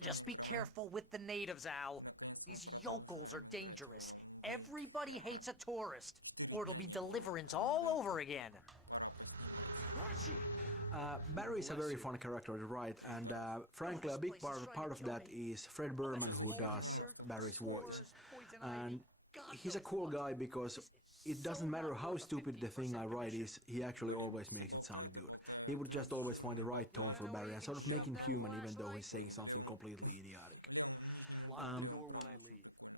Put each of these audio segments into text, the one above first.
Just be careful with the natives, Al. These yokels are dangerous. Everybody hates a tourist, or it'll be Deliverance all over again. Barry is a very fun character to write, and frankly, a big part of that is Fred Berman, who does Barry's voice. And he's a cool guy because it doesn't matter how stupid the thing I write is, he actually always makes it sound good. He would just always find the right tone for Barry and sort of make him human even though he's saying something completely idiotic.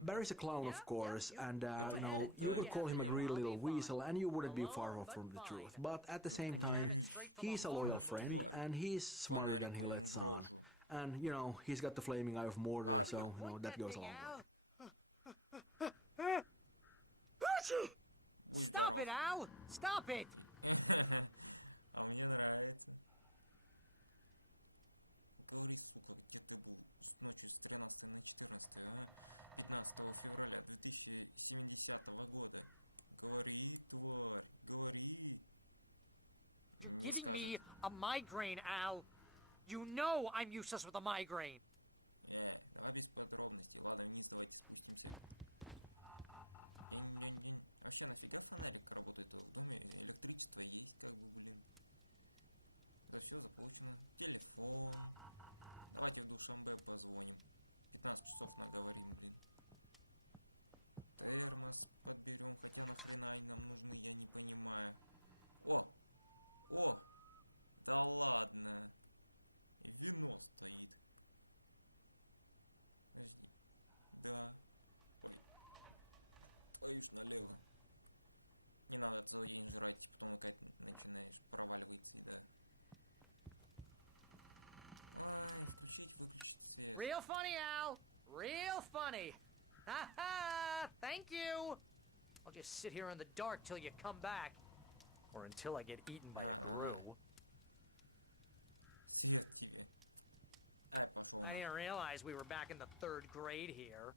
Barry's a clown, of course, and you know, you could call him a greedy little weasel and you wouldn't be far off from the truth. But at the same time, he's a loyal friend and he's smarter than he lets on. And, you know, he's got the flaming eye of Mordor, so, you know, that goes along with it. Stop it, Al! Stop it! You're giving me a migraine, Al. You know I'm useless with a migraine. Real funny, Al. Real funny. Ha ha! Thank you. I'll just sit here in the dark till you come back. Or until I get eaten by a grue. I didn't realize we were back in the 3rd grade here.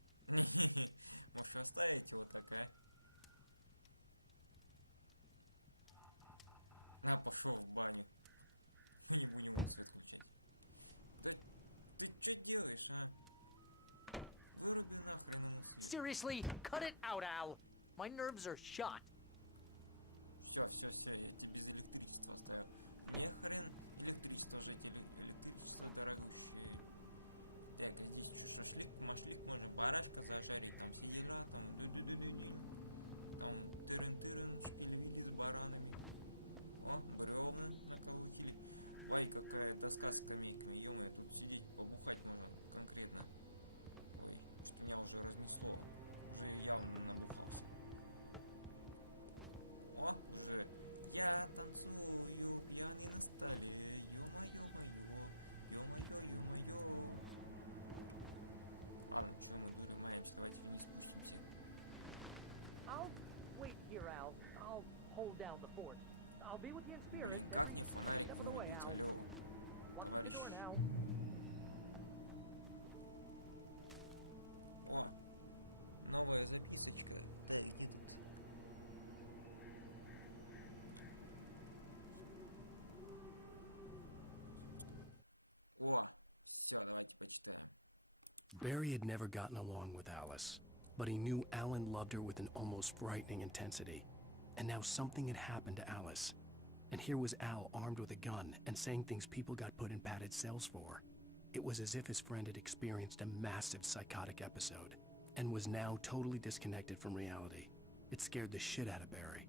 Seriously, cut it out, Al. My nerves are shot. I'll wait here, Al. I'll hold down the fort. I'll be with you in spirit every step of the way, Al. Locking the door now. Barry had never gotten along with Alice, but he knew Alan loved her with an almost frightening intensity. And now something had happened to Alice. And here was Al armed with a gun and saying things people got put in padded cells for. It was as if his friend had experienced a massive psychotic episode and was now totally disconnected from reality. It scared the shit out of Barry.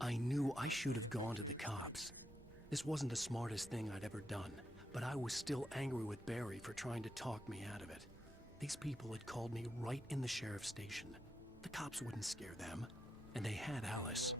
I knew I should have gone to the cops. This wasn't the smartest thing I'd ever done, but I was still angry with Barry for trying to talk me out of it. These people had called me right in the sheriff's station. The cops wouldn't scare them, and they had Alice.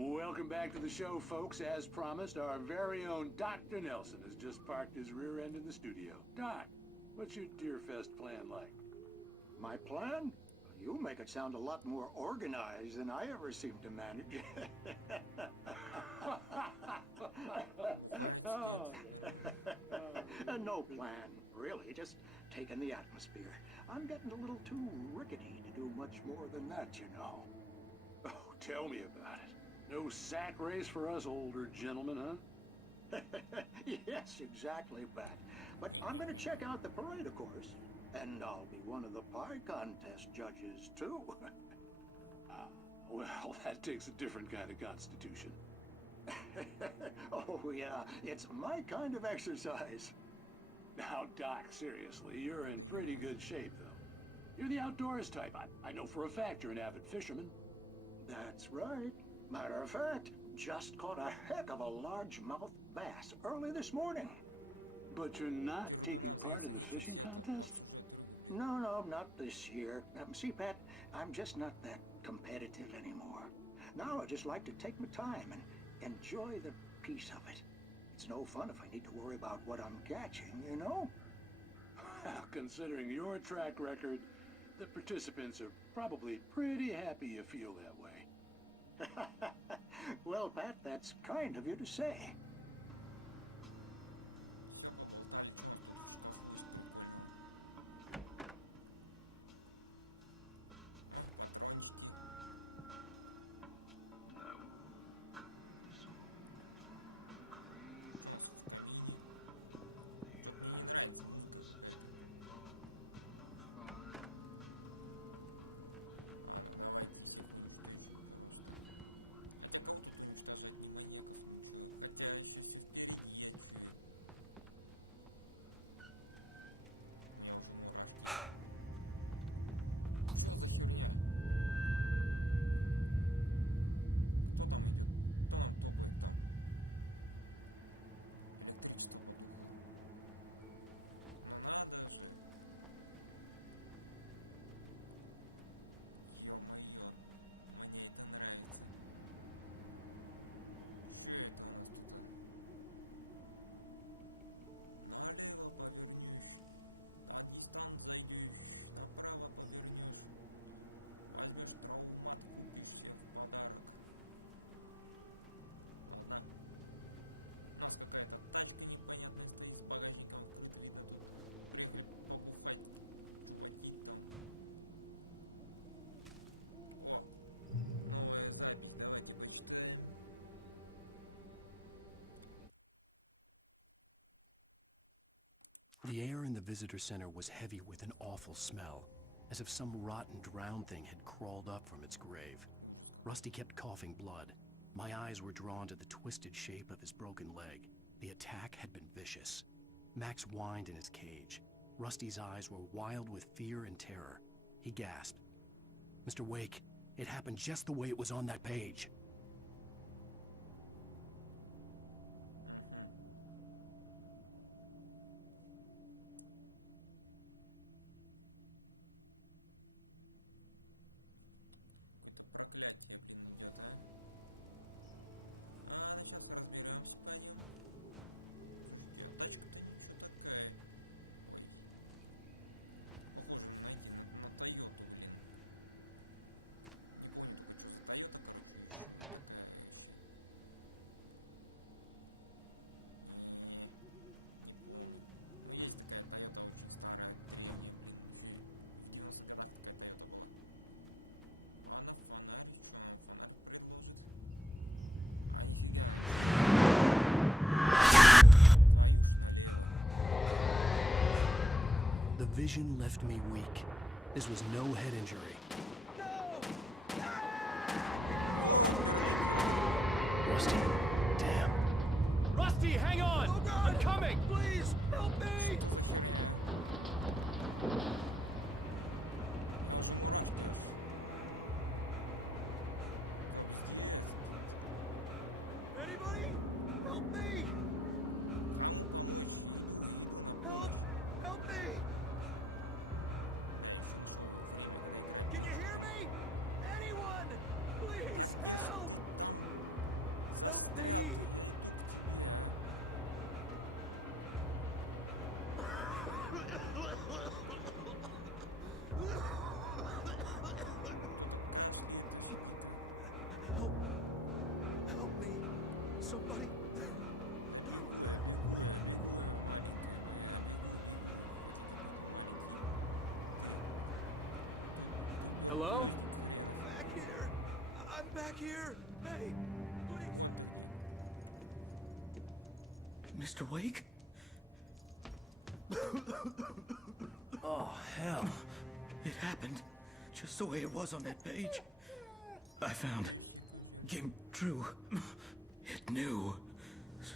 Welcome back to the show, folks. As promised, our very own Dr. Nelson has just parked his rear end in the studio. Doc, what's your Deerfest plan like? My plan? You make it sound a lot more organized than I ever seem to manage. No plan, really. Just taking the atmosphere. I'm getting a little too rickety to do much more than that, you know. Oh, tell me about it. No sack race for us older gentlemen, huh? Yes, exactly, Pat. But I'm gonna check out the parade, of course. And I'll be one of the pie contest judges, too. Well, that takes a different kind of constitution. Oh, yeah. It's my kind of exercise. Now, Doc, seriously, you're in pretty good shape, though. You're the outdoors type. I know for a fact you're an avid fisherman. That's right. Matter of fact, just caught a heck of a largemouth bass early this morning. But you're not taking part in the fishing contest? No, not this year. See, Pat, I'm just not that competitive anymore. Now I just like to take my time and enjoy the peace of it. It's no fun if I need to worry about what I'm catching, you know? Well, considering your track record, the participants are probably pretty happy you feel that way. Well, Pat, that's kind of you to say. The air in the visitor center was heavy with an awful smell, as if some rotten drowned thing had crawled up from its grave. Rusty kept coughing blood. My eyes were drawn to the twisted shape of his broken leg. The attack had been vicious. Max whined in his cage. Rusty's eyes were wild with fear and terror. He gasped. "Mr. Wake, it happened just the way it was on that page." The vision left me weak. This was no head injury. Rusty, damn. Rusty, hang on! Oh, God! I'm coming! Please, help me! Anybody? Help me! Help me! Can you hear me? Anyone? Please help! somebody? Hello? Back here! I'm back here! Hey, please! Mr. Wake? Oh, hell. It happened just the way it was on that page. I found. Came true. It knew.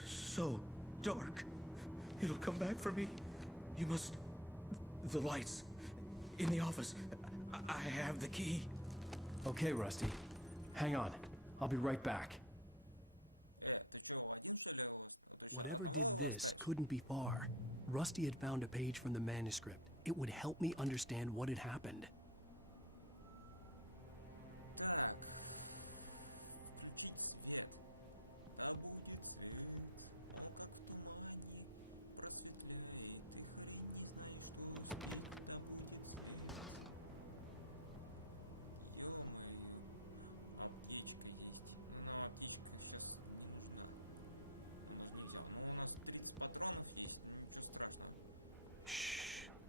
So dark. It'll come back for me. You must... The lights. In the office. I have the key. Okay, Rusty. Hang on. I'll be right back. Whatever did this couldn't be far. Rusty had found a page from the manuscript. It would help me understand what had happened.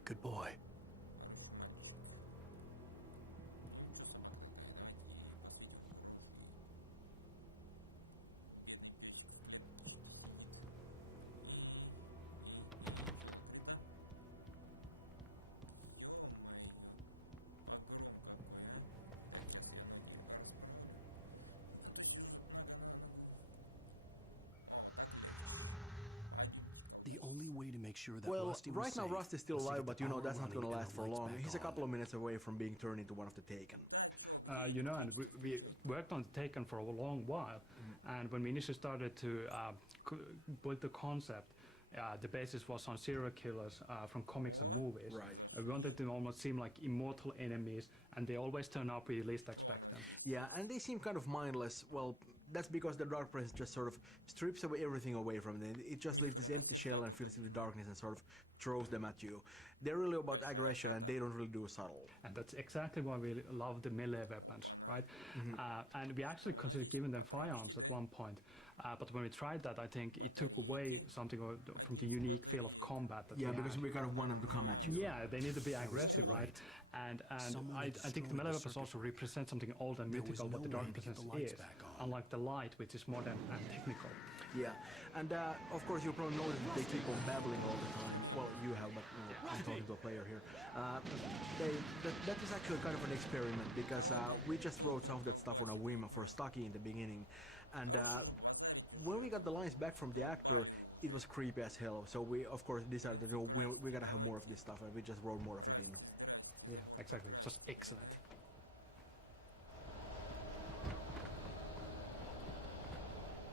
Good boy. The only way to make sure that Well, Rusty was right now safe Rusty's still was to alive, get but the you know power that's not running gonna and last the for lights long. back He's a on. couple of minutes away from being turned into one of the Taken. You know, and we worked on Taken for a long while, and when we initially started to build the concept, the basis was on serial killers from comics and movies. Right. We wanted them to almost seem like immortal enemies, and they always turn up where you least expect them. Yeah, and they seem kind of mindless. Well, that's because the Dark Presence just sort of strips away everything away from them. It just leaves this empty shell and fills it with darkness and sort of throws them at you. They're really about aggression, and they don't really do subtle. And that's exactly why we love the melee weapons, right? And we actually considered giving them firearms at one point. But when we tried that, I think it took away something from the unique feel of combat that Yeah, we because had. we kind of want them to come at you. Yeah, they need to be aggressive, too right? right. And Someone I had think the destroyed melee the weapons also circuit. represent something old and There was mythical, what no the way Dark to get Presence the lights is, back on. unlike the light, which is modern and technical. Yeah, and of course you probably noticed that they keep on babbling all the time. Well, you have, but I'm talking to a player here. That is actually kind of an experiment because we just wrote some of that stuff on a whim for Stucky in the beginning, and when we got the lines back from the actor, it was creepy as hell. So we, of course, decided that we gotta have more of this stuff, and we just wrote more of it in. Yeah, exactly. It's just excellent.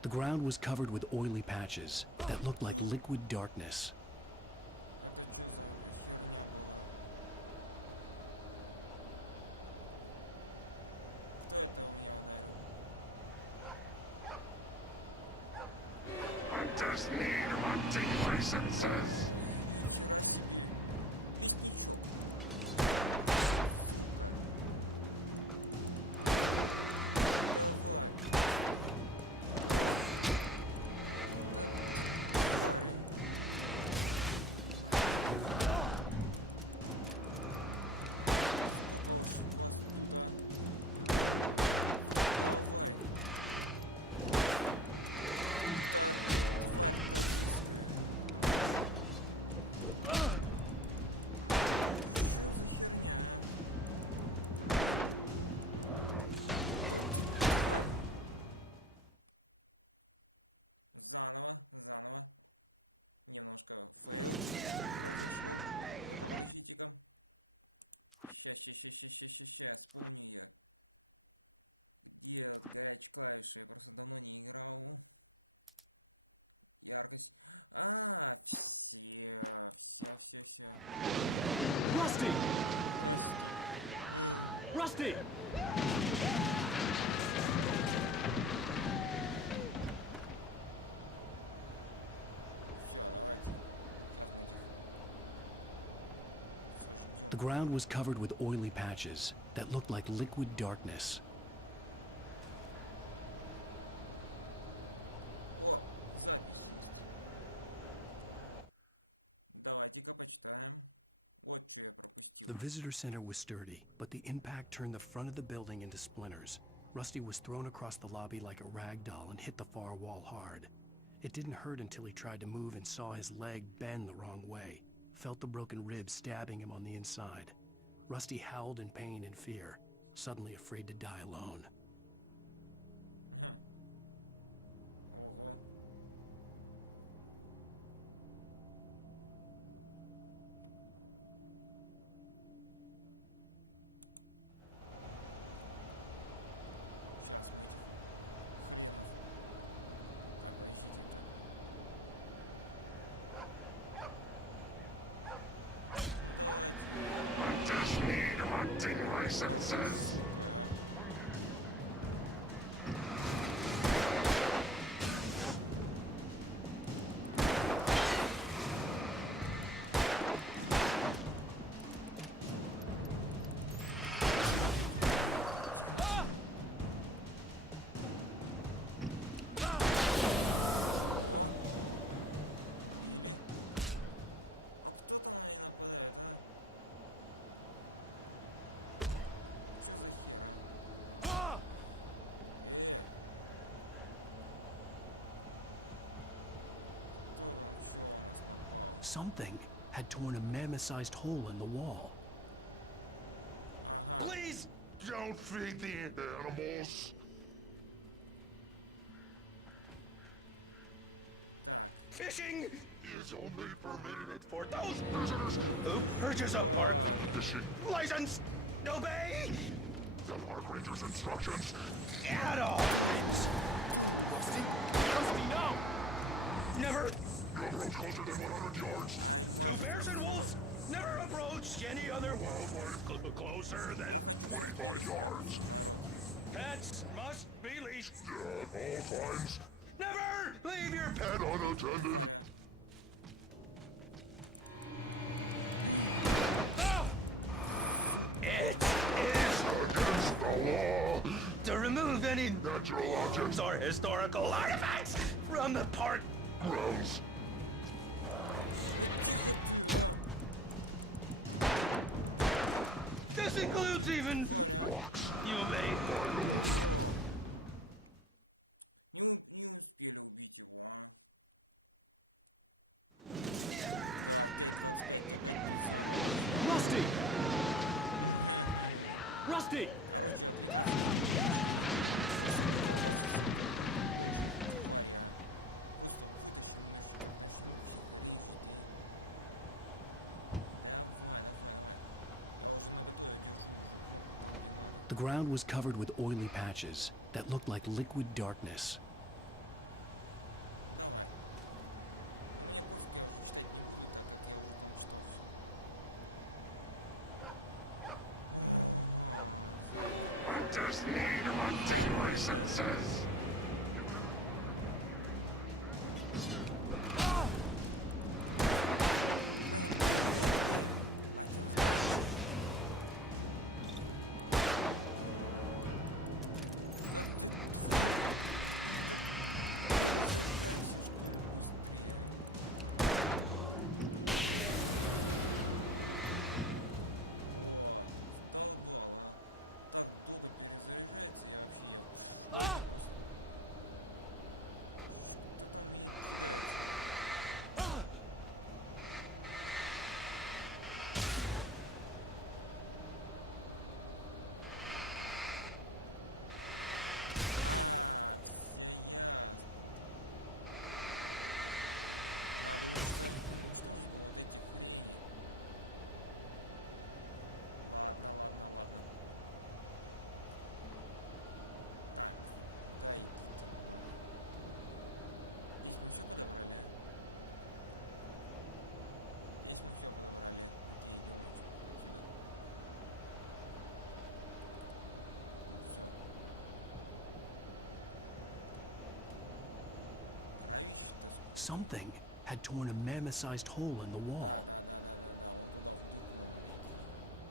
The ground was covered with oily patches that looked like liquid darkness. Hunters need hunting licenses. Rusty! Rusty! The ground was covered with oily patches that looked like liquid darkness. The visitor center was sturdy, but the impact turned the front of the building into splinters. Rusty was thrown across the lobby like a rag doll and hit the far wall hard. It didn't hurt until he tried to move and saw his leg bend the wrong way, felt the broken ribs stabbing him on the inside. Rusty howled in pain and fear, suddenly afraid to die alone. Hunters need hunting licenses. Something had torn a mammoth-sized hole in the wall. Please don't feed the animals. Fishing Is only permitted for those visitors who purchase a park fishing. license. Obey The park ranger's instructions. at all times. Rusty, no! Never No approach closer than 100 yards. to bears and wolves. Never approach any other wildlife closer than 25 yards. pets must be leashed. At all times. Never leave your pet. And unattended. It is Against the law. to remove any Natural objects. or historical artifacts from the park. Grounds. This includes even Rocks. you obey. Rusty! Rusty! The ground was covered with oily patches that looked like liquid darkness. Hunters need hunting licenses. Something had torn a mammoth-sized hole in the wall.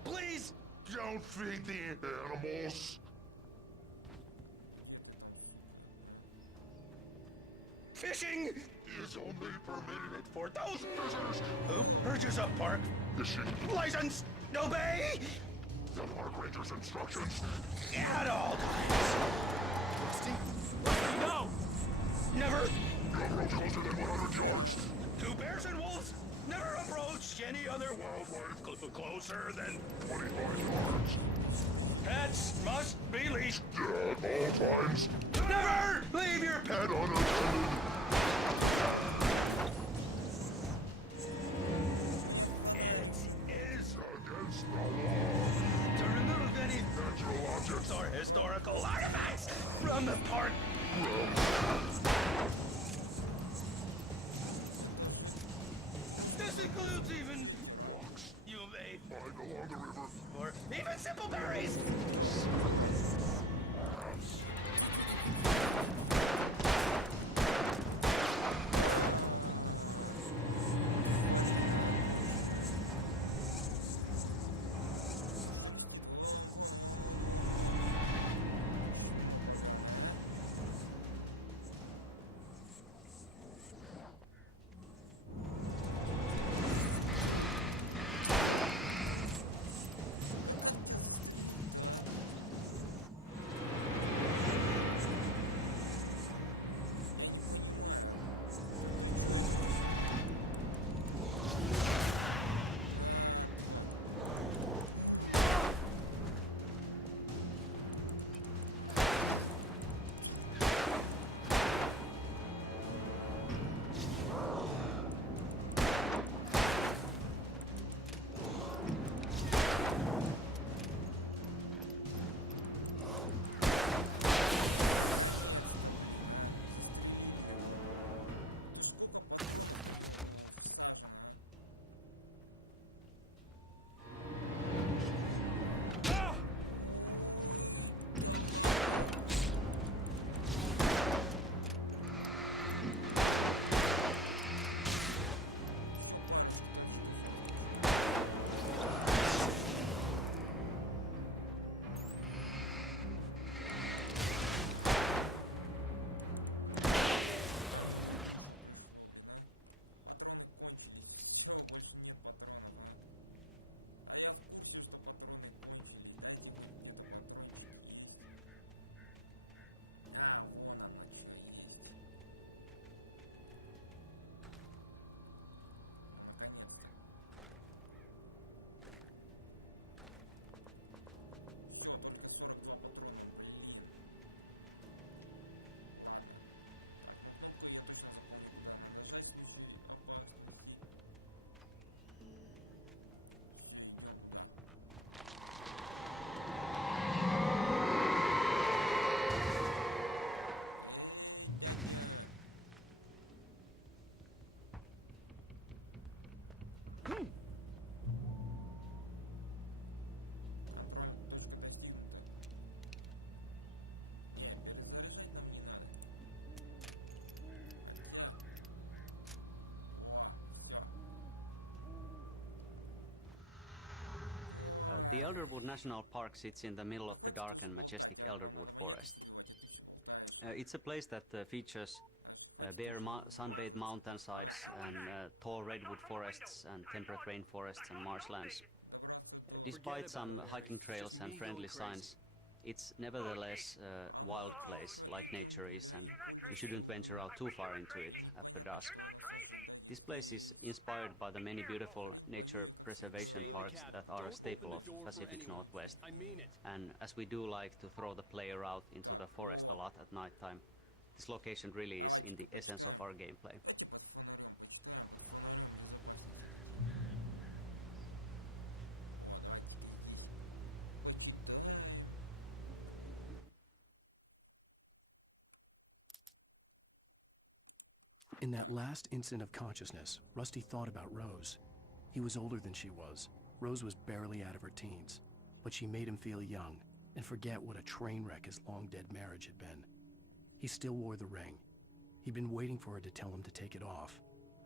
Please Don't feed the animals. fishing Is only permitted for those visitors. who purchase a park Fishing. license. Obey! The park ranger's instructions. At all times. Rusty? Rusty, no! Never. You approach closer than 100 yards. Two bears and wolves. Never approach any other wildlife closer than 25 yards. pets must be leashed. At all times. Never leave your pet. Pet unattended. It is Against the law. to remove any Natural objects. or historical artifacts from the park. This includes even Rocks. you may, Find along the river. or even simple berries. The Elderwood National Park sits in the middle of the dark and majestic Elderwood Forest. It's a place that features bare sun-bathed mountainsides and tall redwood forests and temperate rainforests and marshlands. Despite some hiking trails and friendly signs, it's nevertheless a wild place like nature is, and you shouldn't venture out too far into it after dusk. This place is inspired by the many beautiful nature preservation parks that are a staple of Pacific Northwest. And as we do like to throw the player out into the forest a lot at night time, this location really is in the essence of our gameplay. In that last instant of consciousness, Rusty thought about Rose. He was older than she was. Rose was barely out of her teens, but she made him feel young and forget what a train wreck his long-dead marriage had been. He still wore the ring. He'd been waiting for her to tell him to take it off.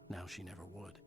Now she never would.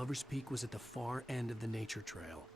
Lover's Peak was at the far end of the nature trail.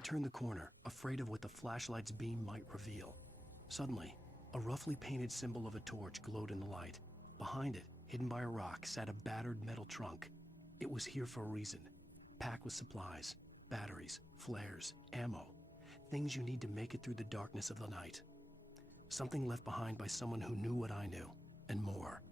turned the corner, afraid of what the flashlight's beam might reveal. Suddenly, a roughly painted symbol of a torch glowed in the light. Behind it, hidden by a rock, sat a battered metal trunk. It was here for a reason, packed with supplies, batteries, flares, ammo, things you need to make it through the darkness of the night. Something left behind by someone who knew what I knew, and more.